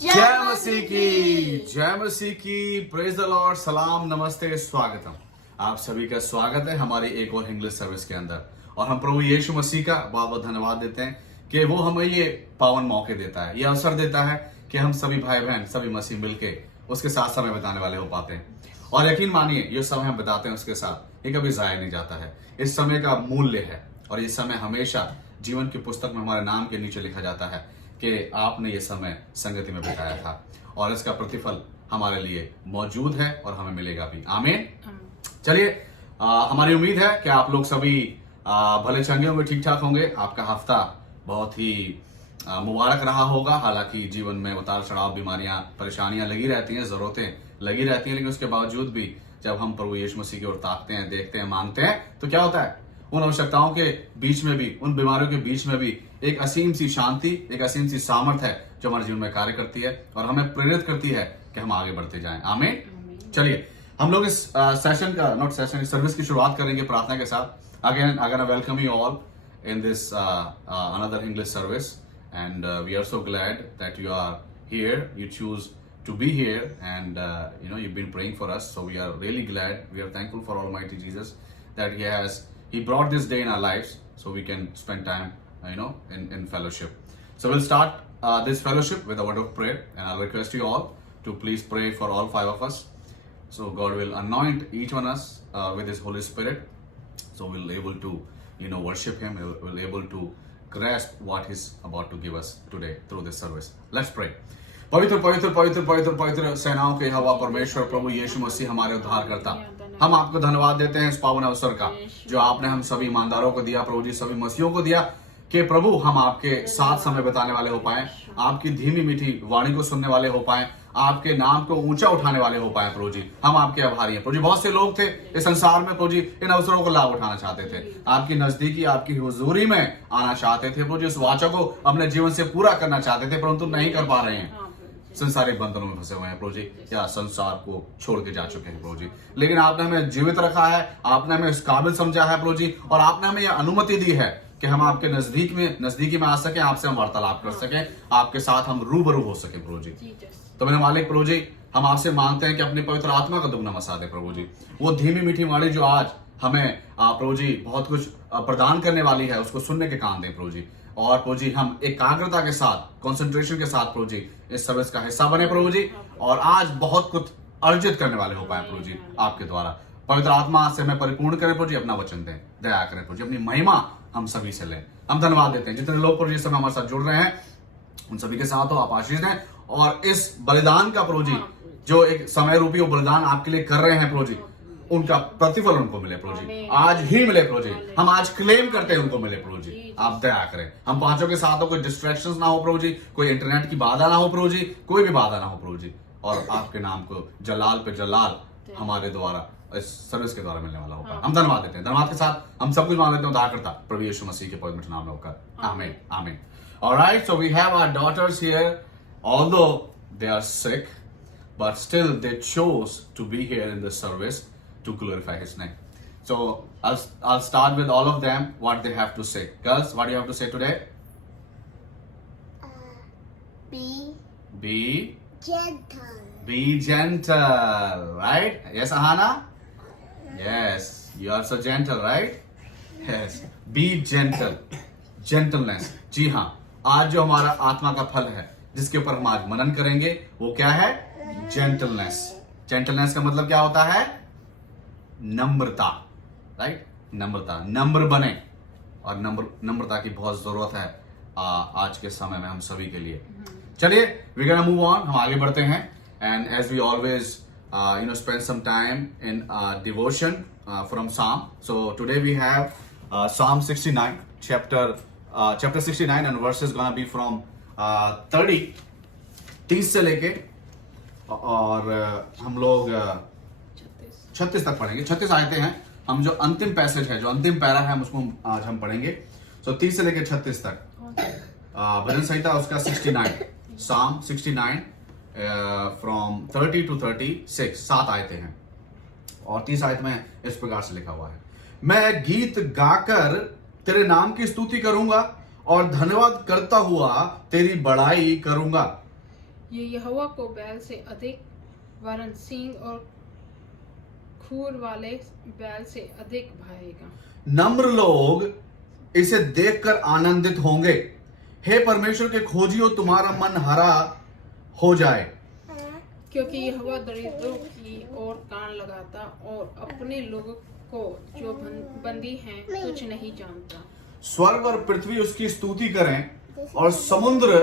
जय मसीह की, जय मसीह की। Praise the Lord. सलाम, नमस्ते, स्वागतम। आप सभी का स्वागत है हमारी एक और इंग्लिश सर्विस के अंदर। और हम प्रभु यीशु मसीह का बहुत बहुत धन्यवाद देते हैं कि वो हमें ये पावन मौके देता है, ये अवसर देता है कि हम सभी भाई बहन, सभी मसीह मिलके उसके साथ समय बिताने वाले हो पाते हैं। और यकीन मानिए, ये समय हम बिताते हैं उसके साथ, ये कभी जाया नहीं जाता है। इस समय का मूल्य है और ये समय हमेशा जीवन की पुस्तक में हमारे नाम के नीचे लिखा जाता है कि आपने ये समय संगति में बिताया था और इसका प्रतिफल हमारे लिए मौजूद है और हमें मिलेगा भी। आमीन। चलिए, हमारी उम्मीद है कि आप लोग सभी भले चंगे होंगे, ठीक ठाक होंगे। आपका हफ्ता बहुत ही मुबारक रहा होगा। हालांकि जीवन में उतार चढ़ाव, बीमारियां, परेशानियां लगी रहती हैं, जरूरतें लगी रहती हैं, लेकिन उसके बावजूद भी जब हम प्रभु यीशु मसीह की ओर ताकते हैं, देखते हैं, मांगते हैं, तो क्या होता है? उन आवश्यकताओं के बीच में भी, उन बीमारियों के बीच में भी एक असीम सी शांति, एक असीम सी सामर्थ है जो हमारे जीवन में कार्य करती है और हमें प्रेरित करती है कि हम आगे बढ़ते जाएं। आमीन। चलिए, हम लोग इस सेशन का, नॉट सेशन, इस सर्विस की शुरुआत करेंगे प्रार्थना के साथ। Again I welcome you all in this another English service, and we are so glad that you are here. You choose to be here, and you've been praying for us, so we are really glad. We are thankful for Almighty Jesus that He brought this day in our lives, so we can spend time, in fellowship. So we'll start this fellowship with a word of prayer, and I'll request you all to please pray for all five of us. So God will anoint each one of us with His Holy Spirit, so we'll able to worship Him. We'll able to grasp what He's about to give us today through this service. Let's pray. पवित्र पवित्र पवित्र पवित्र पवित्र सेनाओं के हवा परमेश्वर प्रभु यीशु मसीह हमारे उद्धार करता, हम आपको धन्यवाद देते हैं इस पावन अवसर का जो आपने हम सभी ईमानदारों को दिया, प्रभु जी, सभी मसीहों को दिया कि प्रभु हम आपके साथ समय बिताने वाले हो पाए, आपकी धीमी मीठी वाणी को सुनने वाले हो पाए, आपके नाम को ऊंचा उठाने वाले हो पाए। प्रभु जी, हम आपके आभारी हैं। प्रभु जी, बहुत से लोग थे इस संसार में, प्रभु जी, इन अवसरों को लाभ उठाना चाहते थे, आपकी नजदीकी, आपकी हुजूरी में आना चाहते थे, प्रभु जी, उस वाचा को अपने जीवन से पूरा करना चाहते थे, परंतु नहीं कर पा रहे हैं। संसारिक बंधनों में फंसे हुए हैं प्रभु जी, या संसार को छोड़ के जा चुके हैं प्रभु जी, लेकिन आपने हमें जीवित रखा है, आपने हमें इस काबिल समझा है प्रभु जी, और आपने हमें यह अनुमति दी है कि हम आपके नजदीकी में आ सके, आपसे हम वार्तालाप कर सके, आपके साथ हम रूबरू हो सके प्रभु जी। तो मेरे मालिक प्रभु जी, हम आपसे मांगते हैं कि अपनी पवित्र आत्मा का दुगना मसा दे प्रभु जी। वो धीमी मीठी वाणी जो आज हमें प्रभु जी बहुत कुछ प्रदान करने वाली है, उसको सुनने के कान दें प्रभु जी। और प्रभु जी, हम एकाग्रता के साथ, कंसंट्रेशन के साथ प्रभु जी इस सर्विस का हिस्सा बने प्रभु जी, और आज बहुत कुछ अर्जित करने वाले हो पाए प्रभु जी आपके द्वारा। पवित्र आत्मा से हमें परिपूर्ण करें प्रभु जी, अपना वचन दें, दया करें प्रभु जी, अपनी महिमा हम सभी से लें। हम धन्यवाद देते हैं जितने लोग प्रभु जी समय हमारे साथ जुड़ रहे हैं, उन सभी के साथ हो आप आशीष दें, और इस बलिदान का प्रभु जी, जो एक समय रूपी वो बलिदान आपके लिए कर रहे हैं प्रभु जी, उनका प्रतिफल उनको मिले प्रभु जी, आज ही मिले प्रभु जी। हम आज क्लेम करते हैं उनको मिले प्रभु जी, आप दया करें। हम पांचों के साथ हो, कोई डिस्ट्रैक्शंस ना हो प्रभु जी, कोई इंटरनेट की बाधा ना हो प्रभु जी, कोई भी बाधा ना हो प्रभु जी, और आपके नाम को जलाल पे जलाल हमारे द्वारा, इस सर्विस के द्वारा मिलने वाला होगा। हम धन्यवाद देते हैं। धन्यवाद के साथ हम सब कुछ मान लेते हैं उद्धार करता प्रभु यीशु मसीह के पवित्र नाम में होकर, आमीन आमीन। Alright, so we have our daughters here, although they are sick, but still they chose to be here in this service to glorify His name. So I'll start with all of them, what they have to say. Girls, what do you have to say today? Be gentle. Be gentle, right? Yes, Ahana? Yes, you are so gentle, right? Yes. Be gentle. Gentleness. जी हाँ, आज जो हमारा आत्मा का फल है, जिसके ऊपर हम आज मनन करेंगे, वो क्या है? जेंटलनेस। जेंटलनेस का मतलब क्या होता है? नम्रता, राइट? नम्रता, नम्र बने, और नम्रता की बहुत जरूरत है आज के समय में हम सभी के लिए। चलिए, वी गोना मूव ऑन, हम आगे बढ़ते हैं, and as we always spend some time in devotion from Psalm. So today we have Psalm 69, chapter 69, and verses gonna be from 30 से लेके, और हम लोग 36 तक पढ़ेंगे। 36 आयतें हैं। हम जो अंतिम पैसेज है, जो अंतिम पैरा है, हम उसको आज हम पढ़ेंगे। So 30 से लेके 36 तक, भजन संहिता उसका 69, Psalm 69 from 30 to 36, 7 आयतें हैं, और 30 आयत में इस प्रकार से लिखा हुआ है, मैं गीत गाकर तेरे नाम की स्तुति करूंगा और धन्यवाद करता हुआ तेरी बड़ाई करूंगा। ये यहोवा को बैल से अधिक वरन सींग और खूर वाले बैल से अधिक भाएगा। नम्र लोग इसे देखकर आनंदित होंगे। हे परमेश्वर के खोजियो, तुम्हारा मन हरा हो जाए। क्योंकि यहोवा दरिद्रों की ओर कान लगाता और अपने लोगों को जो बंदी हैं कुछ नहीं जानता। स्वर्ग और पृथ्वी उसकी स्तुति करें और समुद्र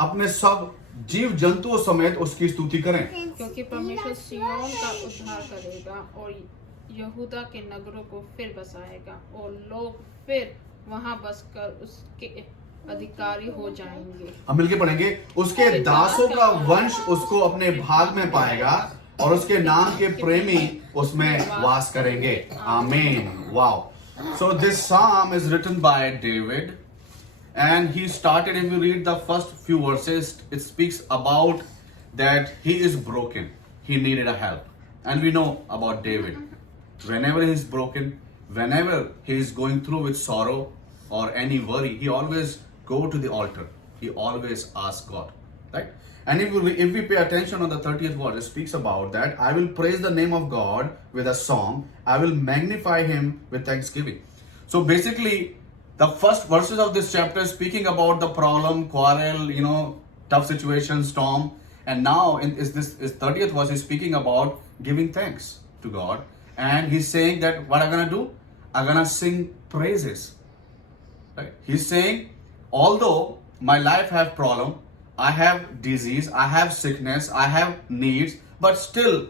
अपने सब जीव जंतुओं समेत उसकी स्तुति करें। क्योंकि परमेश्वर सिय्योन का उद्धार करेगा और यहूदा के नगरों को फिर बसाएगा और लोग फिर वहां बसकर उसके अधिकारी हो जाएंगे। हम मिलके पढ़ेंगे, उसके दासों का वंश उसको अपने भाग में पाएगा और उसके नाम के प्रेमी उसमें वास करेंगे। आमीन। Wow. So this psalm is written by David, and he started, if you read the first few verses, it speaks about that he is broken. He needed a help. And we know about David. Whenever he is broken, whenever he is going through with sorrow or any worry, he always go to the altar. He always asks God. Right? And if we pay attention on the 30th verse, it speaks about that I will praise the name of God with a song. I will magnify him with thanksgiving. So basically, the first verses of this chapter is speaking about the problem, quarrel, tough situation, storm. And now in this 30th verse is speaking about giving thanks to God. And he's saying that what I'm going to do? I'm going to sing praises. Right? He's saying, although my life have problem, I have disease, I have sickness, I have needs, but still,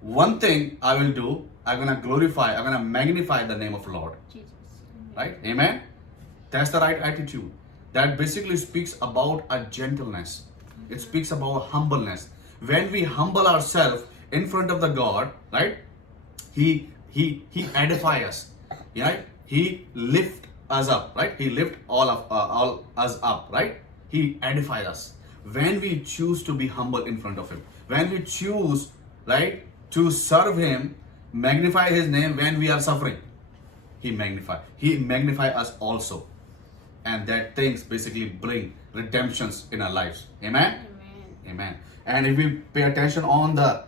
one thing I will do, I'm going to glorify, I'm going to magnify the name of Lord. Jesus. Right? Amen? That's the right attitude. That basically speaks about a gentleness. It speaks about humbleness. When we humble ourselves in front of the God, right? He edify us. Right? He lift us up, right? He lift all us up, right? He edifies us. When we choose to be humble in front of Him, when we choose, right, to serve Him, magnify His name when we are suffering, He magnify us also. And that things basically bring redemptions in our lives. Amen? Amen. And if we pay attention on the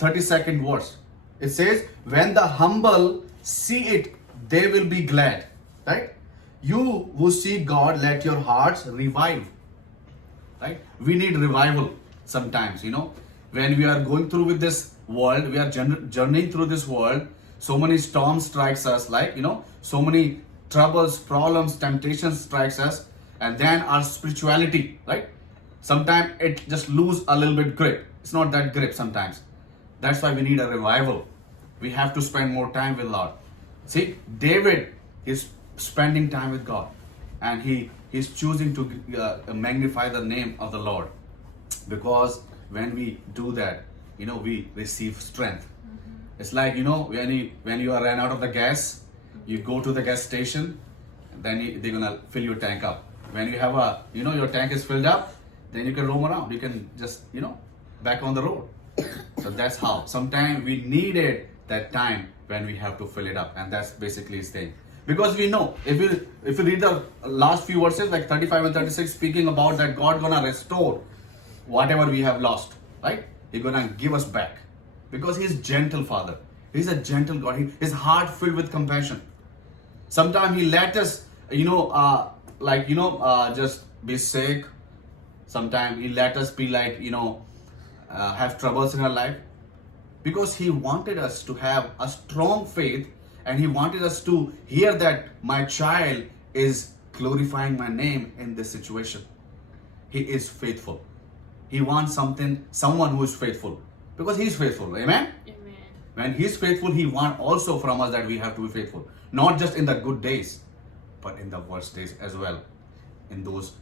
32nd verse, it says, when the humble see it, they will be glad. Right? You who seek God, let your hearts revive. Right? We need revival sometimes, When we are going through with this world, we are journeying through this world, so many storms strikes us, so many troubles, problems, temptations strikes us, and then our spirituality, right? Sometimes it just lose a little bit grip. It's not that grip sometimes. That's why we need a revival. We have to spend more time with Lord. See, David is spending time with God, and he's choosing to magnify the name of the Lord, because when we do that, we receive strength. It's like, when you are ran out of the gas, you go to the gas station, and then they're gonna fill your tank up. When you have your tank is filled up, then you can roam around. You can just, back on the road. So that's how. Sometimes we needed that time when we have to fill it up, and that's basically his thing. Because we know, if you read the last few verses, like 35 and 36, speaking about that God gonna restore whatever we have lost, right? He's gonna give us back. Because He's gentle Father. He's a gentle God. His heart filled with compassion. Sometimes He let us, just be sick. Sometimes He let us be like, have troubles in our life. Because He wanted us to have a strong faith, and He wanted us to hear that my child is glorifying my name in this situation. He is faithful. He wants someone who is faithful. Because He's faithful. Amen? Amen. When He's faithful, He wants also from us that we have to be faithful. Not just in the good days, but in the worst days as well.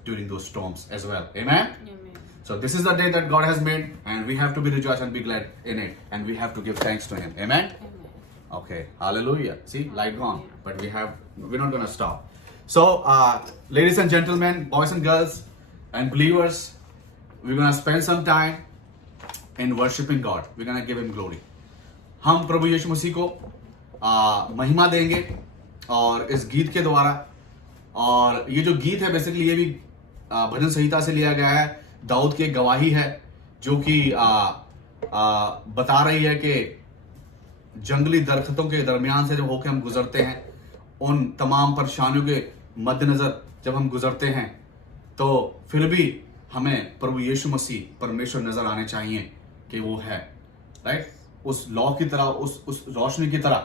During those storms as well. Amen? Amen. So this is the day that God has made, and we have to be rejoiced and be glad in it. And we have to give thanks to Him. Amen? Amen. Okay. Hallelujah. See, light gone. But we're not going to stop. So, ladies and gentlemen, boys and girls, and believers, we're going to spend some time in worshiping God. We're going to give Him glory. हम प्रभु यीशु मसीह को महिमा देंगे और इस गीत के द्वारा। और ये जो गीत है बेसिकली ये भी भजन संहिता से लिया गया है, दाऊद की एक गवाही है जो कि बता रही है कि जंगली दरख्तों के दरमियान से जब होकर हम गुजरते हैं, उन तमाम परेशानियों के मद्देनजर जब हम गुजरते हैं, तो फिर भी हमें प्रभु यीशु मसीह परमेश्वर नजर आने चाहिए कि वो है, राइट, उस लौ की तरह, उस रोशनी की तरह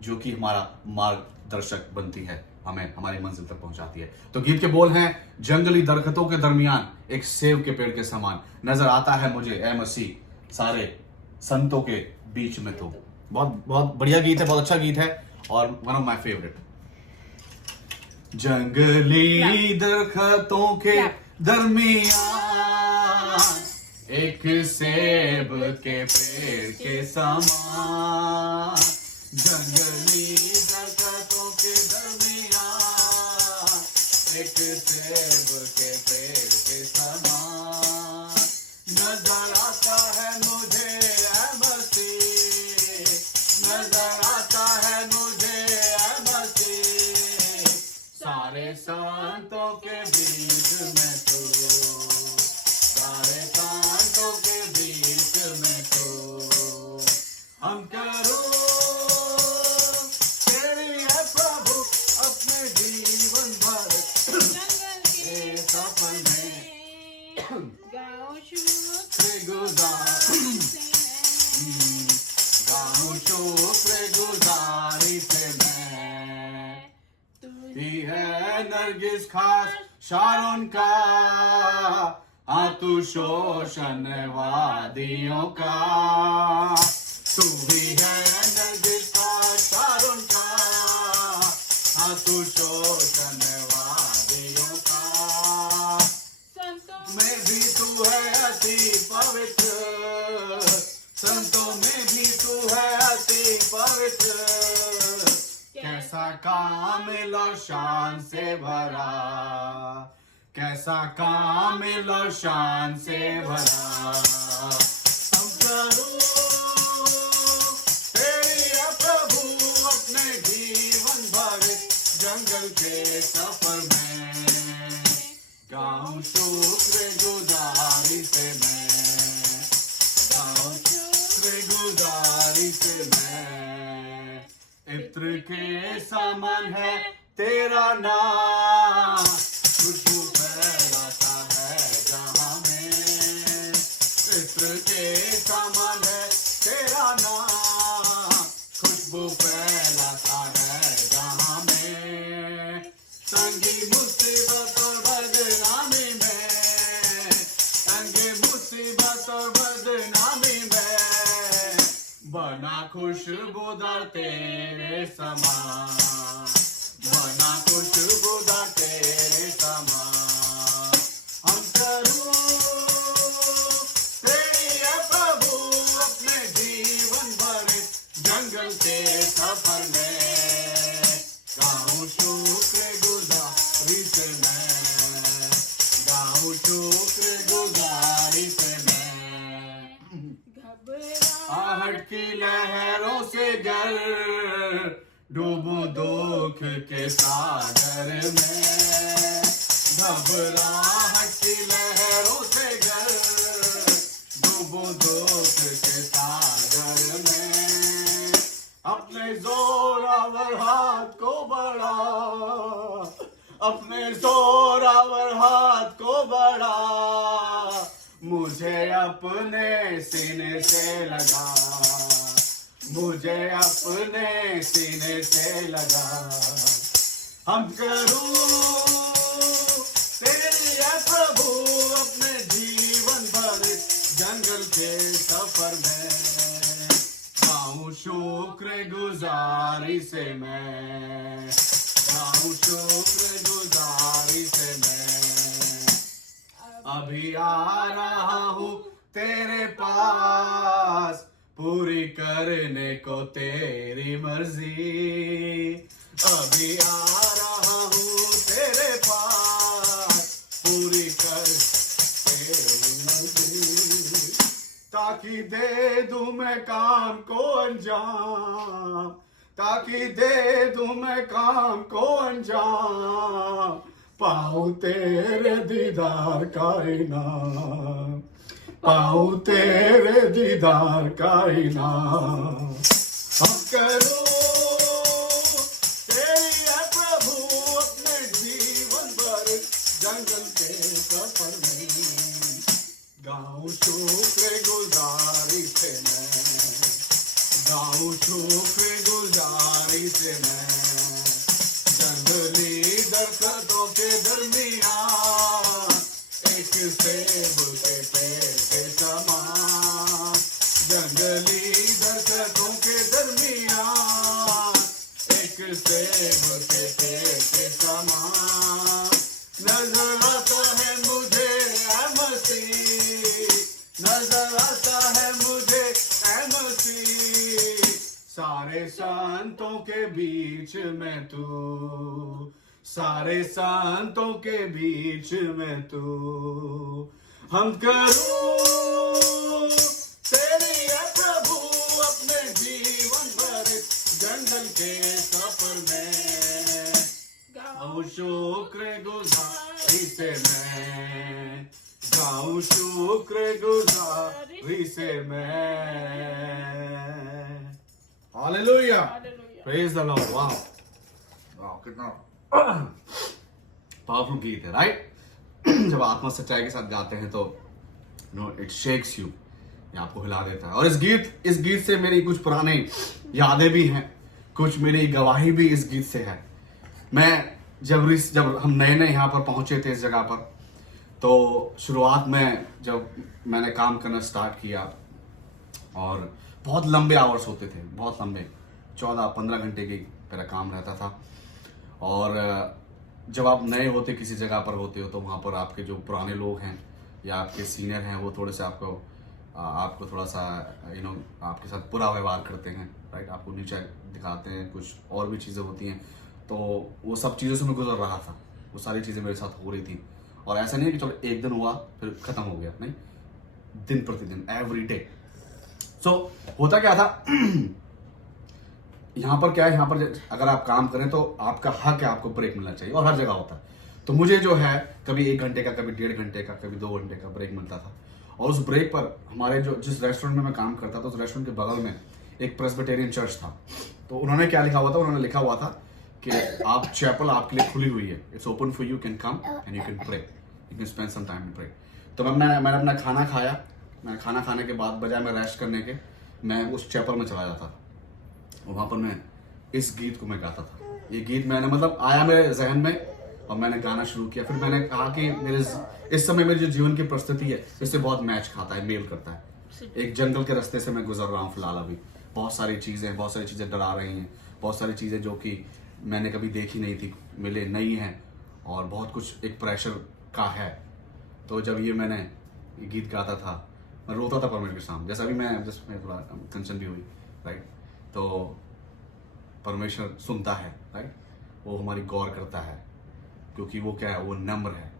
जो कि हमारा मार्गदर्शक बनती है, हमें हमारी मंजिल तक पहुंचाती है। तो गीत के बोल हैं, जंगली दरख्तों के दरमियान एक सेब के पेड़ के समान नजर आता है मुझे ए मसीह, सारे संतों के बीच में। तो बहुत बहुत बढ़िया गीत है, बहुत अच्छा गीत है और वन ऑफ माय फेवरेट। जंगली दरख्तों के दरमियान एक सेब के पेड़ के समान, जंगली दरख्तों के दरमियान एक सेब के पेड़ के समान नजर आता है मुझे ऐ मसीह, नजर आता है मुझे ऐ मसीह, सारे संतों के बीच में तू, सारे संतों के बीच में तू, हम करूं तेरी है प्रभु अपने जीवन भर के सफर में, गाओ शुक्र गुजारी से मैं, तू है नरगिस खास शारोन का, हाँ तू शोषण वादियों का, तू भी है नरगिस खास शारोन का, हाँ तू शोषण वादियों का, संतों में भी तू है अति पवित्र, संतों में भी तू है अति पवित्र, कैसा कामिल और शान से भरा, कैसा कामिल और शान से भरा, हम करूं तेरी है प्रभु अपने जीवन भर जंगल के सफर में, गाऊं शुक्र गुजारी से मैं, गाऊं शुक्र गुजारी से मैं, इत्र के समान है तेरा नाम, खुशबू फैलाता है जहां में, इत्र के समान है तेरा नाम, खुशबू फैलाता है जहां में, तंगी मुसीबत और बदनामी में, तंगी मुसीबत और बदनामी में, बना खुशबूदार तेरे समान, बना खुशबूदार तेरे समान, हम करूं तेरी है प्रभु अपने जीवन भर जंगल के सफर में, गाऊं शुक्र गुजारी से मैं, गाऊं शुक्र गुजारी से मैं, आहट की लहरों से गर डूबूं दुख के सागर में, घबराहट की लहरों से गर डूबूं दुख के सागर में, अपने जोरावर हाथ को बढ़ा, अपने जोरावर हाथ को बढ़ा, मुझे अपने सीने से लगा, मुझे अपने सीने से लगा, हम करूं तेरी है प्रभु अपने जीवन भर जंगल के सफर में, गाऊं शुक्र गुजारी से मैं, गाऊं शुक्र गुजारी से मैं, अभी आ रहा हूँ तेरे पास पूरी करने को तेरी मर्जी, अभी आ रहा हूँ तेरे पास पूरी कर तेरी मर्जी, ताकि दे दूं मैं काम को अंजाम, ताकि दे दूं मैं काम को अंजाम, पाऊं तेरे दीदार का इनाम, पाऊं तेरे दीदार का इनाम। हम करूं तेरी है प्रभु अपने जीवन भर जंगल के सफर में, गाऊं शुक्र गुजारी से मैं, गाऊं शुक्र गुजारी से मैं, जंगली दरख्तों के दरमियान एक सेब के पेड़ के समान, जंगली दरख्तों के दरमियान एक सेब के पेड़ के समान, नजर आता है मुझे ऐ मसीह, नजर आता है मुझे ऐ मसीह, सारे संतों के बीच में तू, सारे संतों के बीच में तू। हम करूं तेरी है प्रभु अपने जीवन भर जंगल के सफर में, गाऊं शुक्र गुजारी से मैं, गाऊं शुक्र गुजारी से मैं। Hallelujah, praise the Lord. वाह वाह, कितना पावरफुल गीत है, राइट। जब आत्मा सच्चाई के साथ गाते हैं तो नो इट शेक्स यू, ये आपको हिला देता है। और इस गीत से मेरी कुछ पुराने यादें भी हैं, कुछ मेरी गवाही भी इस गीत से है। मैं जब हम नए नए यहाँ पर पहुंचे थे इस जगह पर, तो शुरुआत में जब मैंने काम करना स्टार्ट किया, और बहुत लंबे आवर्स होते थे, बहुत लंबे 14-15 घंटे की मेरा काम रहता था। और जब आप नए होते किसी जगह पर होते हो, तो वहाँ पर आपके जो पुराने लोग हैं या आपके सीनियर हैं, वो थोड़े से आपको थोड़ा सा आपके साथ बुरा व्यवहार करते हैं, राइट। आपको नीचे दिखाते हैं, कुछ और भी चीज़ें होती हैं। तो वो सब चीज़ों से मैं गुजर रहा था, वो सारी चीज़ें मेरे साथ हो रही थी। और ऐसा नहीं है कि चलो एक दिन हुआ फिर ख़त्म हो गया, नहीं, दिन प्रतिदिन, एवरी डे। सो होता क्या था यहाँ पर क्या है, यहाँ पर अगर आप काम करें तो आपका हक है, आपको ब्रेक मिलना चाहिए, और हर जगह होता है। तो मुझे जो है कभी 1 घंटे का, कभी 1.5 घंटे का, कभी 2 घंटे का ब्रेक मिलता था। और उस ब्रेक पर हमारे जिस रेस्टोरेंट में मैं काम करता था, उस रेस्टोरेंट के बगल में एक प्रेस्बिटेरियन चर्च था। तो उन्होंने क्या लिखा हुआ था, उन्होंने लिखा हुआ था कि आप चैपल आपके लिए खुली हुई है, it's open for you, can come and you can pray, you can spend some time in pray. तो मैंने अपना खाना खाया, मैं खाना खाने के बाद बजाय मैं रेस्ट करने के, मैं उस चैपल में चला जाता था, और वहाँ पर मैं इस गीत को मैं गाता था। ये गीत मैंने आया मेरे जहन में, और मैंने गाना शुरू किया। फिर मैंने कहा कि मेरे इस समय मेरी जो जीवन की परिस्थिति है, इससे बहुत मैच खाता है, मेल करता है। एक जंगल के रास्ते से मैं गुजर रहा हूँ फिलहाल अभी। बहुत सारी चीज़ें डरा रही हैं, बहुत सारी चीज़ें जो कि मैंने कभी देखी नहीं थी, मिले नई हैं, और बहुत कुछ एक प्रेशर का है। तो जब मैंने ये गीत गाता था, मैं रोता था परमेश्वर के सामने, जैसा अभी मैं थोड़ा टेंशन भी हुई, राइट। तो परमेश्वर सुनता है, राइट, वो हमारी गौर करता है, क्योंकि वो क्या है, वो नम्र है,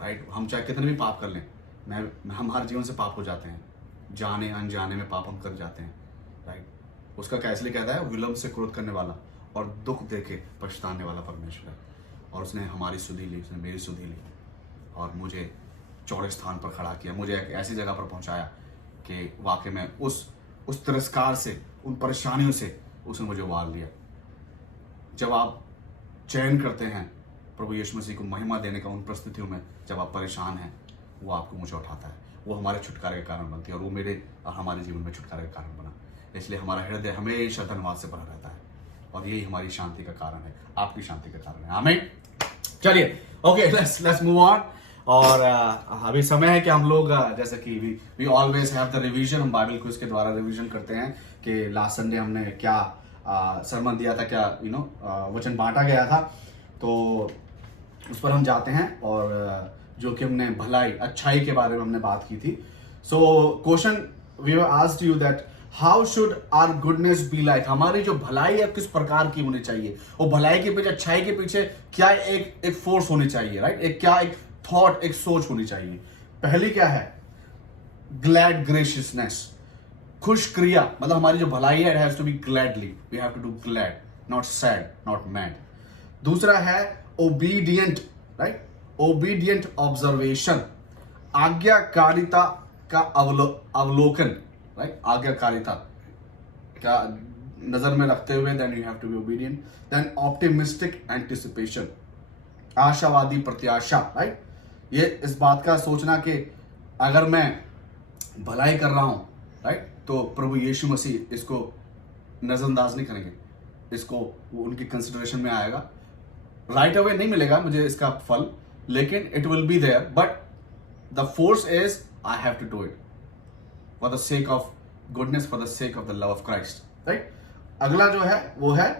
राइट। हम चाहे कितने भी पाप कर लें, हम हर जीवन से पाप हो जाते हैं, जाने अनजाने में पाप हम कर जाते हैं, राइट। उसका क्या इसलिए कहता है, विलम्ब से क्रोध करने वाला और दुख देके पछताने वाला परमेश्वर है। और उसने हमारी सुधि ली, उसने मेरी सुधि ली, और मुझे चौड़े स्थान पर खड़ा किया, मुझे एक ऐसी जगह पर पहुंचाया कि वाकई में उस तिरस्कार से, उन परेशानियों से उसने मुझे उबार लिया। जब आप चयन करते हैं प्रभु यीशु मसीह को महिमा देने का उन परिस्थितियों में, जब आप परेशान हैं, वो आपको मुझे उठाता है, वो हमारे छुटकारे का कारण बनती है, और वो मेरे और हमारे जीवन में छुटकारे का कारण बना। इसलिए हमारा हृदय हमेशा धन्यवाद से भरा रहता है, और यही हमारी शांति का कारण है, आपकी शांति का कारण है। आमीन। चलिए, ओके, लेट्स मूव ऑन। और अभी समय है कि हम लोग जैसे कि we always have the revision, हम बाइबल क्विज के द्वारा रिवीजन करते हैं कि लास्ट संडे हमने क्या सरमन दिया था, क्या वचन बांटा गया था, तो उस पर हम जाते हैं। और जो कि हमने भलाई, अच्छाई के बारे में हमने बात की थी। So question we have asked you that how should our goodness be like, हमारी जो भलाई है किस प्रकार की होनी चाहिए, और भलाई के पीछे, अच्छाई के पीछे क्या एक फोर्स होनी चाहिए, राइट, एक थॉट, एक सोच होनी चाहिए। पहली क्या है, ग्लैड ग्रेशियसनेस, खुश क्रिया, मतलब हमारी जो भलाई है, it has to be gladly, we have to do glad, not sad, not mad. दूसरा है ओबीडियंट राइट, ओबीडियंट ऑब्जर्वेशन, आज्ञाकारिता का अवलोकन, राइट, आज्ञाकारिता का नजर में रखते हुए, then you have to be obedient. Then optimistic anticipation, आशावादी प्रत्याशा, राइट, ये इस बात का सोचना कि अगर मैं भलाई कर रहा हूं, राइट, तो प्रभु यीशु मसीह इसको नजरअंदाज नहीं करेंगे, इसको वो उनकी कंसिडरेशन में आएगा। राइट अवे नहीं मिलेगा मुझे इसका फल, लेकिन it will be there, but the force is I have to do it for the sake of goodness, for the sake of the love of Christ, right. अगला जो है वो है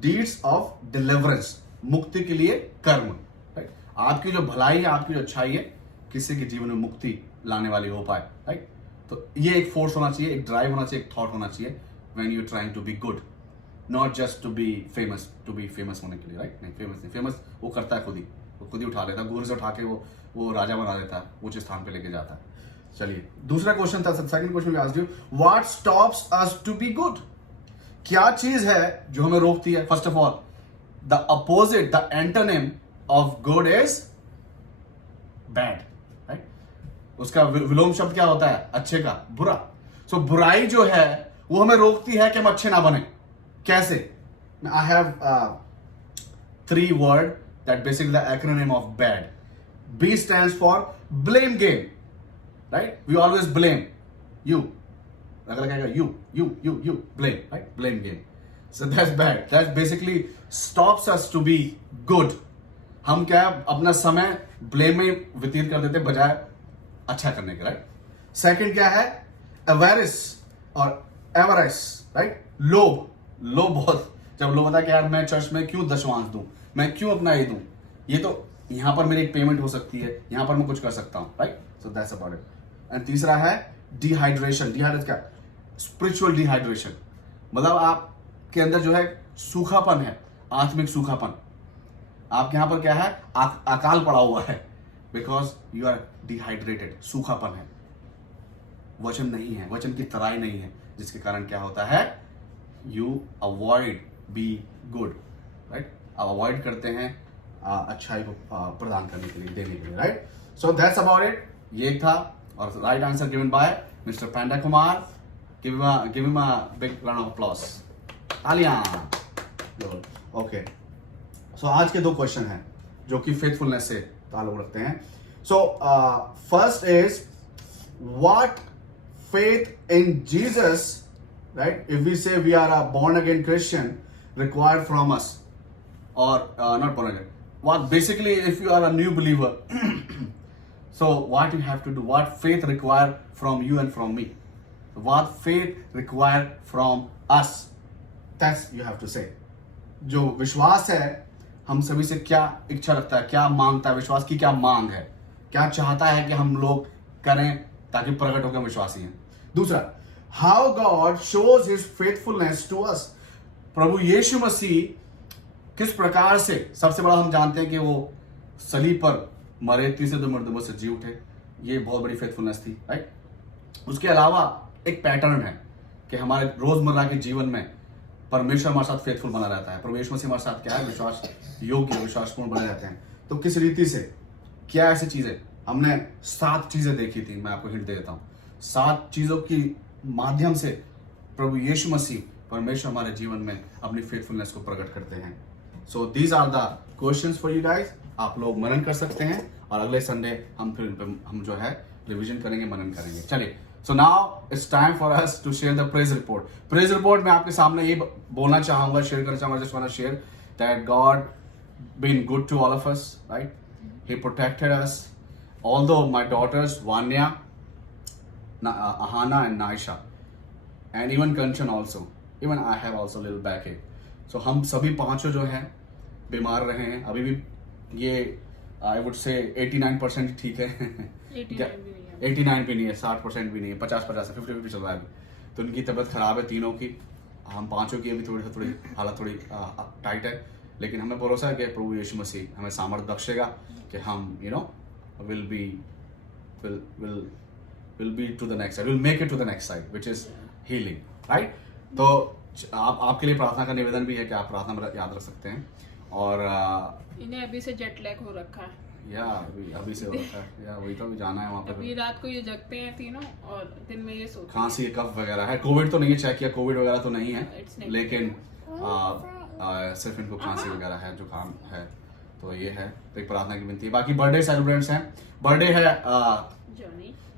डीड्स ऑफ डिलीवरेंस, मुक्ति के लिए कर्म, राइट। आपकी जो भलाई है, आपकी जो अच्छाई है, किसी के जीवन में मुक्ति लाने वाली हो पाए, राइट। तो ये एक फोर्स होना चाहिए, एक ड्राइव होना चाहिए, एक थॉट होना चाहिए when you trying to be good, not just to be famous, to be famous होने के लिए, राइट। नहीं, फेमस नहीं, फेमस वो करता है खुद ही, वो खुद ही उठा लेता है, गोर से उठा के वो राजा बना देता है, ऊंचे स्थान पे लेके जाता है। चलिए, दूसरा क्वेश्चन था, सेकंड क्वेश्चन भी asked you, what stops us to be good? क्या चीज है जो हमें रोकती है? First of all, the opposite, the antonym of good is bad, right. उसका विलोम शब्द क्या होता है? अच्छे का, बुरा। सो बुराई जो है वो हमें रोकती है कि हम अच्छे ना बने। कैसे? I have 3 word that basically the acronym of bad. B stands for blame game, right? We always blame you. अगला क्या कहेगा? You blame, right? Blame game. So that's bad. That basically stops us to be good. हम क्या अपना समय blame में व्यतीत कर देते बजाय अच्छा करने के, right? Second क्या है? Avarice और avarice, right? लोभ बहुत, जब लोग बताया कि यार मैं चर्च में क्यों दशमांश दूं, मैं क्यों अपना ये दूं, ये तो यहां पर मेरी एक पेमेंट हो सकती है, यहां पर मैं कुछ कर सकता हूं, right. So that's about it. And तीसरा है डिहाइड्रेशन। डिहाइड्रेशन क्या? स्पिरिचुअल डिहाइड्रेशन, मतलब आपके अंदर जो है सूखापन है, आत्मिक सूखापन। आपके यहां पर क्या है? अकाल पड़ा हुआ है, बिकॉज यू आर डिहाइड्रेटेड, सूखापन है, वचन नहीं है, वचन की तराई नहीं है, जिसके कारण क्या होता है? You avoid be good, right. आप अवॉइड करते हैं अच्छाई को प्रदान करने के लिए, देने के लिए, right. So that's about it. ये था, और right answer given by mister Panda Kumar. Give him a big round of applause, तालियां। ओके, सो आज के 2 क्वेश्चन हैं जो कि फेथफुलनेस से ताल्लुक रखते हैं। So first is what faith in Jesus, right? If we say we are a born again Christian, required from us, or not born again. What basically, if you are a new believer, so what you have to do? What faith require from you and from me? What faith require from us? That's you have to say. जो विश्वास है, हम सभी से क्या इच्छा रखता है, क्या मांगता है, विश्वास की क्या मांग है, क्या चाहता है कि हम लोग करें ताकि प्रकट होकर विश्वासी हैं। दूसरा, how God shows his faithfulness to us. प्रभु यीशु मसीह किस प्रकार से, सबसे बड़ा हम जानते हैं कि वो सलीब पर मरे, तीसरे दिन मुर्दों से जी उठे, ये बहुत बड़ी फेथफुलनेस थी, राइट। उसके अलावा एक पैटर्न है कि हमारे रोजमर्रा के जीवन में परमेश्वर हमारे साथ फेथफुल बना रहता है। प्रभु यीशु मसीह हमारे साथ क्या है? विश्वास योग्य, विश्वासपूर्ण बने रहते हैं। तो किस रीति से, क्या ऐसी चीजें? हमने 7 चीजें देखी थी, मैं आपको हिंट दे देता हूं। 7 चीजों की माध्यम से प्रभु यीशु मसीह, परमेश्वर हमारे जीवन में अपनी फेथफुलनेस को प्रकट करते हैं। So these are the questions for you guys. आप लोग मनन कर सकते हैं, और अगले संडे हम फिर हम जो है रिवीजन करेंगे, मनन करेंगे। चलिए, so now it's time for us to share the praise report. Praise report में आपके सामने ये बोलना चाहूंगा, शेयर करना चाहूंगा, just want to share that God been good to all of us, right. He protected us, although my daughters Vanya, Ahana and Naisha, and even Kanchan also, even I have also little backache. So हम सभी पांचों जो हैं बीमार रहे हैं। अभी भी ये I would say 89% ठीक है। 89 भी नहीं है, 60% भी नहीं है, 50-50 है, 50-50 चल रहा है अभी। तो उनकी तबीयत खराब है तीनों की, हम पांचों की अभी थोड़ी हालत थोड़ी टाइट है, लेकिन हमें भरोसा है कि प्रभु यीशु मसीह हमें सामर्थ्य बख्शेगा कि हम will be to the next side, will make it to the next side, which is healing, right? तो आपके लिए प्रार्थना का निवेदन भी है कि आप प्रार्थना में याद रख सकते हैं। और इन्हें अभी से जेट लैग हो रखा है। या अभी से होता है या वही तो अभी जाना है वहाँ अभी पे। रात को ये जगते हैं तीनों और दिन में ये सोते खांसी कफ वगैरह है, कोविड तो नहीं है, चेक किया कोविड वगैरह तो नहीं है, It's negative. लेकिन सिर्फ इनको खांसी वगैरह है, जुकाम है, तो ये है। तो एक प्रार्थना की विनती है। बाकी बर्थडे सेलिब्रेट्स हैं। बर्थडे है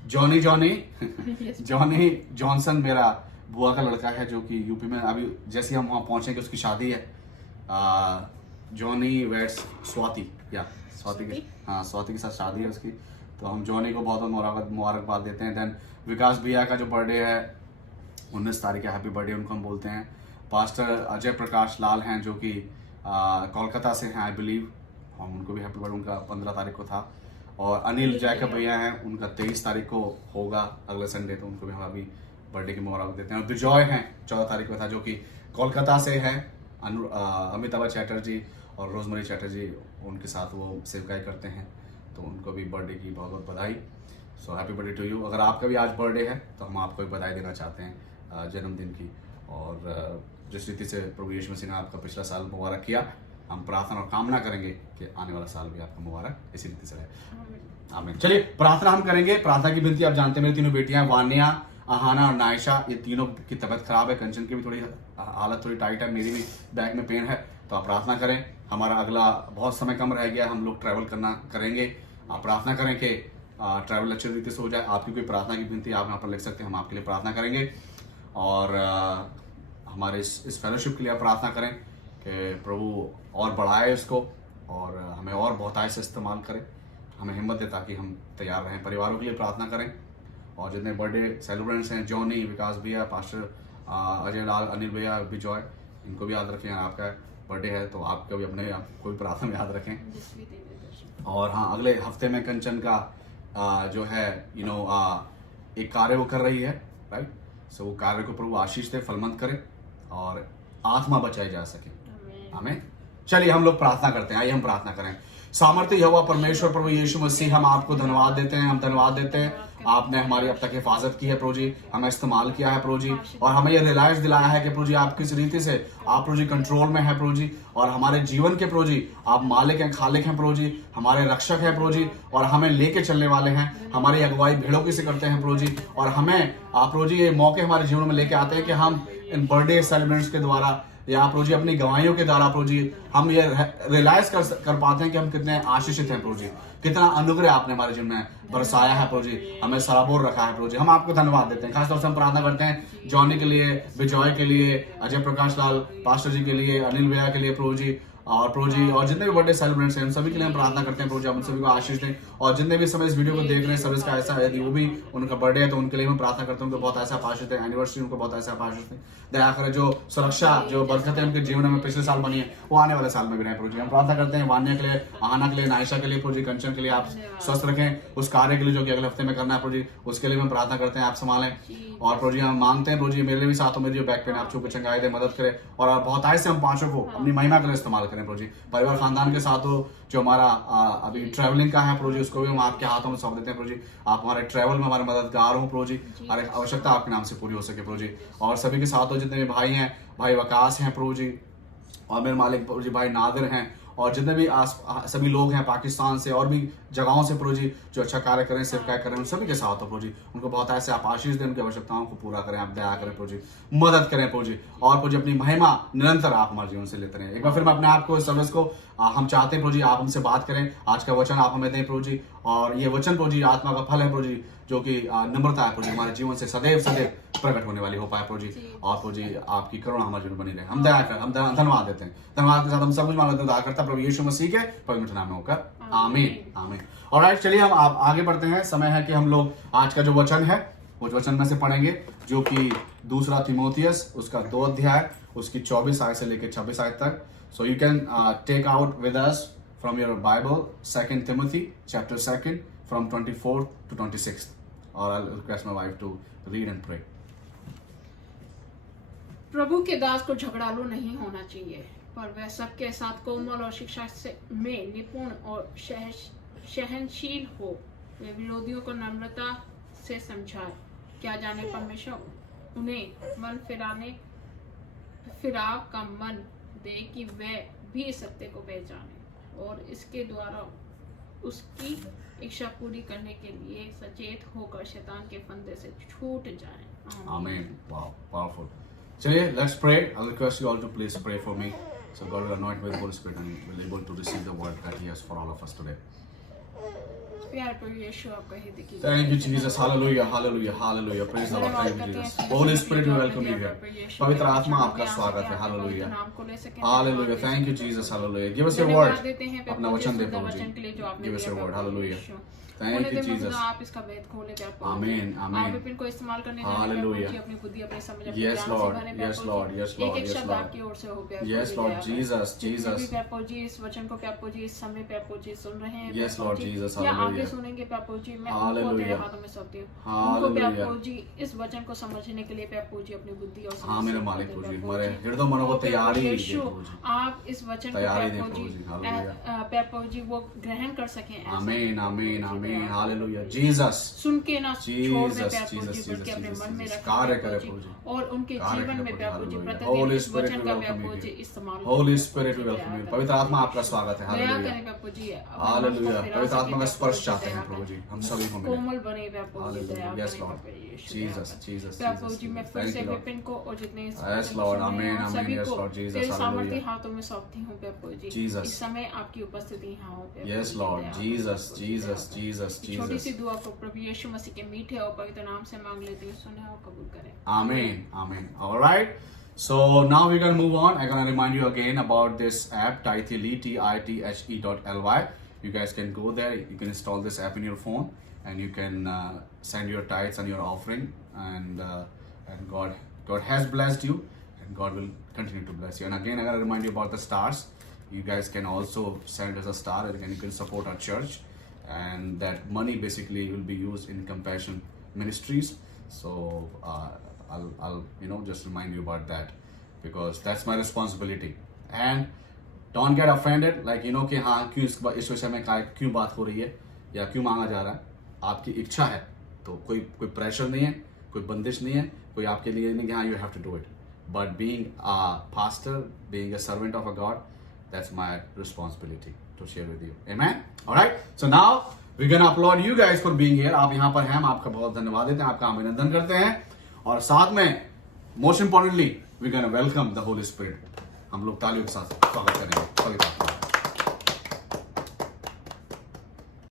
जॉनी जॉनी जॉनसन, मेरा बुआ का लड़का है जो कि यूपी में, अभी जैसे हम वहाँ पहुंचेंगे उसकी शादी है। जॉनी वेट्स स्वाति, या स्वाति के, हाँ स्वाति के साथ शादी है उसकी, तो हम जॉनी को बहुत बहुत मुबारकबाद देते हैं। देन विकास भैया का जो बर्थडे है 19 तारीख है, हैप्पी बर्थडे उनको हम बोलते हैं। पास्टर अजय प्रकाश लाल हैं जो कि कोलकाता से हैं आई बिलीव, हम उनको भी हैप्पी बर्थडे, उनका 15 तारीख को था। और अनिल जैकब भैया हैं, उनका 23 तारीख को होगा अगले संडे, तो उनको भी हम अभी बर्थडे की मुबारक देते हैं। और बिजॉय हैं 14 तारीख को था जो कि कोलकाता से है। अमिताभ चैटर्जी और रोजमरी चैटर्जी उनके साथ वो सेवकाई करते हैं, तो उनको भी बर्थडे की बहुत बहुत बधाई। So happy birthday to you. अगर आपका भी आज बर्थडे है तो हम आपको एक बधाई देना चाहते हैं जन्मदिन की। और जिस रीति से प्रभु यीशु मसीह ने आपका पिछला साल मुबारक किया, हम प्रार्थना और कामना करेंगे कि आने वाला साल भी आपका मुबारक इसी रीति से रहे। आमीन। चलिए प्रार्थना हम करेंगे। प्रार्थना की विनती, आप जानते हैं मेरी तीनों बेटियां वान्या, आहाना और नायशा, ये तीनों की तबीयत खराब है। कंचन की भी थोड़ी हालत थोड़ी टाइट है, मेरी भी बैक में पेन है, तो आप प्रार्थना करें। हमारा अगला बहुत समय कम रह गया, हम लोग ट्रैवल करना करेंगे। आप प्रार्थना करें कि ट्रैवल अच्छी रीति से हो जाए। आपकी कोई प्रार्थना की विनती आप यहाँ पर लिख सकते हैं, हम आपके लिए प्रार्थना करेंगे। और हमारे इस फेलोशिप के लिए आप प्रार्थना करें कि प्रभु और बढ़ाए इसको और हमें और बहुतायत से इस्तेमाल करें, हमें हिम्मत दे ताकि हम तैयार रहें। परिवारों के लिए प्रार्थना करें। और जितने बर्थडे सेलिब्रेंट्स हैं, जॉनी, विकास भैया, पास्टर अजय लाल, अनिल भैया, विजॉय, इनको भी याद रखें। आपका बर्थडे है तो आपका भी अपने कोई प्रार्थना में याद रखें। और हाँ, अगले हफ्ते में कंचन का जो है एक कार्य वो कर रही है, राइट। सो वो कार्य को प्रभु आशीष दे, फलमंद करे और आत्मा बचाई जा सके। आमीन। चलिए हम लोग प्रार्थना करते हैं। आइए हम प्रार्थना करें। सामर्थ्य यहोवा परमेश्वर प्रभु यीशु मसीह, हम आपको धन्यवाद देते हैं, हम धन्यवाद देते हैं। आपने हमारी अब तक हिफाजत की है प्रभु जी, हमें इस्तेमाल किया है प्रभु जी, और हमें ये रियलाइज दिलाया है कि प्रभु जी आप किस रीति से आप प्रभु जी कंट्रोल में है प्रभु जी, और हमारे जीवन के प्रभु जी आप मालिक हैं, खालिक हैं प्रभु जी, हमारे रक्षक हैं प्रभु जी, और हमें लेके चलने वाले हैं। हमारी अगुवाई भेड़ों की से करते हैं प्रभु जी, और हमें आप प्रभु जी ये मौके हमारे जीवन में लेके आते हैं कि हम इन बर्थडे सेलिब्रेट्स के द्वारा या प्रभु जी अपनी गवाहियों के द्वारा प्रभु जी हम ये रियलाइज कर पाते हैं कि हम कितने आशीषित हैं प्रभु जी, कितना अनुग्रह आपने हमारे जीवन में बरसाया है प्रभु जी, हमें सराबोर रखा है प्रभु जी। हम आपको धन्यवाद देते हैं। खासतौर से हम प्रार्थना करते हैं जॉनी के लिए, विजॉय के लिए, अजय प्रकाश लाल पास्टर जी के लिए, अनिल भैया के लिए प्रभु जी, और प्रभु जी और जितने भी बर्थडे सेलिब्रेट्स हैं उन सभी के लिए हम प्रार्थना करते हैं प्रभु जी, हम उन सभी को आशीष दें। और जितने भी समय इस वीडियो को देख रहे हैं, सर्विस का ऐसा यदि वो भी उनका बर्थडे है तो उनके लिए मैं प्रार्थना करता हूँ उनको बहुत ऐसा आशीष दें, एनिवर्सरी उनको बहुत ऐसा आशीष दें। दया करें जो सुरक्षा, जो बरकतें उनके जीवन में पिछले साल बनी है वो आने वाले साल में भी रहे प्रभु जी। हम प्रार्थना करते हैं वान्या के लिए, आहाना के लिए, नायशा के लिए प्रभु जी, कंचन के लिए आप स्वस्थ रखें। उस कार्य के लिए जो कि अगले हफ्ते में करना है प्रभु जी, उसके लिए हम प्रार्थना करते हैं आप संभालें। और प्रभु जी हम मांगते हैं प्रभु जी मेरे लिए भी साथ हो, मेरी जो बैक पेन आप छू के चंगाई दे, मदद करें, और बहुत आय से हम पांचों को अपनी महिमा के लिए इस्तेमाल करें प्रभु जी। परिवार खानदान के साथ हो, जो हमारा अभी ट्रैवलिंग का है प्रभु जी, उसको भी हम आपके हाथों में सौंप देते हैं प्रभु जी। आप हमारे ट्रैवल में हमारे मददगार हो प्रभु जी, हर एक आवश्यकता आपके नाम से पूरी हो सके प्रभु जी। और सभी के साथ हो जितने भी भाई हैं, भाई वकास हैं प्रभु जी, और मेरे मालिक प्रभु जी भाई नादिर हैं, और जितने भी सभी लोग हैं पाकिस्तान से और भी जगहों से प्रभु जी जो अच्छा कार्य करें, सेवकाई करें, उन सभी के साथ हो प्रभु जी। उनको बहुत ऐसे आप आशीष दें, उनकी आवश्यकताओं को पूरा करें, आप दया करें प्रभु जी, मदद करें प्रभु जी, और प्रभु जी अपनी महिमा निरंतर आप हमारे जीवन से लेते रहें। एक बार फिर मैं अपने आप को, सर्विस को हम चाहते हैं प्रभु जी आप हमसे बात करें, आज का वचन आप हमें दें प्रभु जी, और ये वचन प्रभु जी आत्मा का फल है प्रभु जी, जो कि नम्रता है प्रभु जी, हमारे जीवन से सदैव सदैव प्रकट होने वाली हो पाए प्रभु जी। और प्रभु जी आपकी करुणा हमारे जीवन बनी रहे। हम दया कर, हम धन्यवाद देते हैं। धन्यवाद के साथ हम सब कुछ मानते हैं, करता प्रभु यीशु मसीह के पवित्र नाम में होकर आमीन आमीन। और राइट, चलिए हम आप आगे बढ़ते हैं। समय है कि हम लोग आज का जो वचन है वो वचन में से पढ़ेंगे, जो कि दूसरा तिमोथियस उसका 2 अध्याय उसकी 24 आयत से लेकर 26 आयत तक। So you can take out with us from your Bible 2 Timothy chapter 2 from 24 to 26, और I'll request my wife to read and pray. प्रभु के दास को झगड़ालू नहीं होना चाहिए, पर वह सबके साथ कोमल और शिक्षा में निपुण और सहनशील हो। वे विरोधियों को नम्रता से समझाए। क्या जाने परमेश्वर उन्हें मन फिराव का मन दे कि वे भी सत्य को पहचाने और इसके द्वारा उसकी इच्छा पूरी करने के लिए सचेत होकर शैतान के फंदे से छूट जाएं। Amen. Wow, powerful. चलिए, let's pray. I'll request you all to please pray for me. So God will anoint me with the Holy Spirit and will able to receive the word that He has for all of us today. प्यार प्रभु यीशु आपका हृदय की Thank you, Jesus. Hallelujah, hallelujah, hallelujah. Praise the Lord. Thank you, Jesus. Holy Spirit, we welcome you here. पवित्र आत्मा आपका स्वागत है. Hallelujah. Hallelujah. Thank you, Jesus. Hallelujah. Give us your word. अपना वचन दे प्रभु जी. Give us your word. Hallelujah. Thank you, Jesus. आप इसका वेद खोले प्रभु। Amen. आप Amen. विपिन को इस्तेमाल करने Hallelujah. अपनी बुद्धि अपनी समझ अपने Yes, ज्ञान Lord. से भरे Yes, प्रभु Lord. जी। Yes, Lord. एक Yes, शब्द Lord. आपकी ओर से हो प्रभु Yes, जी, Lord. दया करें। Jesus. जितने Jesus. भी प्रभु जी इस वचन को प्रभु जी इस समय प्रभु जी सुन रहे हैं Yes, प्रभु Lord जी, Jesus. या आगे Hallelujah. सुनेंगे प्रभु जी मैं उनको Hallelujah. तेरे हाथों में सौंपती हूँ उनको Hallelujah. प्रभु जी इस वचन को समझने के लिए प्रभु जी अपनी बुद्धि और समझ हाँ मेरे से मालिक भर प्रभु दे जी प्रभु हमारे जी। हृदय मनों को और प्रभु तैयारी दे यीशु, प्रभु जी आप इस वचन को तैयारी दे प्रभु प्रभु जी जी. Hallelujah. प्रभु जी वो ग्रहण कर सकें ऐसा Amen. Amen. प्रभु जी, Amen. दया Hallelujah. करें। Jesus. सुन के ना छोड़ दे Jesus, प्रभु जी Jesus, बल्कि अपने Jesus, मन में Jesus. रखें कार्य प्रभु करे जी प्रभु जी. और उनके कार्य जीवन करे में प्रभु प्रभु जी जी. प्रतिदिन Holy इस Spirit, वचन we का welcome you Prabhu ji here. इस्तेमाल Holy करें, Spirit, we Prabhu ji, welcome you. दया पवित्र करें, आत्मा आपका यीशु। स्वागत है. दया Hallelujah. करें प्रभु जी अपने मन को Hallelujah. फिरा पवित्र सकें, आत्मा का प्रभु स्पर्श जी, चाहते दया हैं प्रभु जी. करें। हम सभी को मिले. कोमल बने प्रभु जी, दया Hallelujah. Yes, करें, Lord. प्रभु यीशु, Jesus, दया करें। Jesus, प्रभु Jesus, जी मैं Jesus. फिर Thank से you, Lord. विपिन को और जितने इस Yes, वचन Lord. सुन रहे Amen, हैं, amen. सभी Yes, को Lord. Jesus. तेरे सामर्थी Hallelujah. हाथों में सौंपती हूँ प्रभु जी। Jesus. इस समय आपकी उपस्थिति यहाँ हो प्रभु Yes, जी, Lord. दया करें, Jesus, प्रभु जी, Jesus, दया करें। Jesus, इस छोटी सी Jesus. दुआ को प्रभु यीशु मसीह के मीठे और पवित्र नाम से मांग लेती हूँ, सुने और कबूल करें। Amen. Amen. All right. So now we're gonna move on. I'm gonna remind you again about this app, Tithely, TITHE.ly. You guys can go there. You can install this app in your phone, and you can send your tithes and your offering. And God has blessed you, and God will continue to bless you. And again, I gotta remind you about the stars. You guys can also send us a star, and you can support our church. And that money basically will be used in Compassion Ministries. So I'll just remind you about that because that's my responsibility. And don't get offended like कि हाँ क्यों इस विषय में क्यों बात हो रही है या क्यों मांगा जा रहा है. आपकी इच्छा है तो कोई प्रेशर नहीं है, कोई बंदिश नहीं है, कोई आपके लिए नहीं कि हाँ you have to do it. But being a pastor, being a servant of a God, that's my responsibility to share with you. Amen. All right. So now we're gonna applaud you guys for being here. आप यहाँ पर हैं, हम आपका बहुत धन्यवाद देते हैं, आपका अभिनंदन करते हैं और साथ में most importantly we're gonna welcome the Holy Spirit. हम लोग तालियों के साथ स्वागत करेंगे.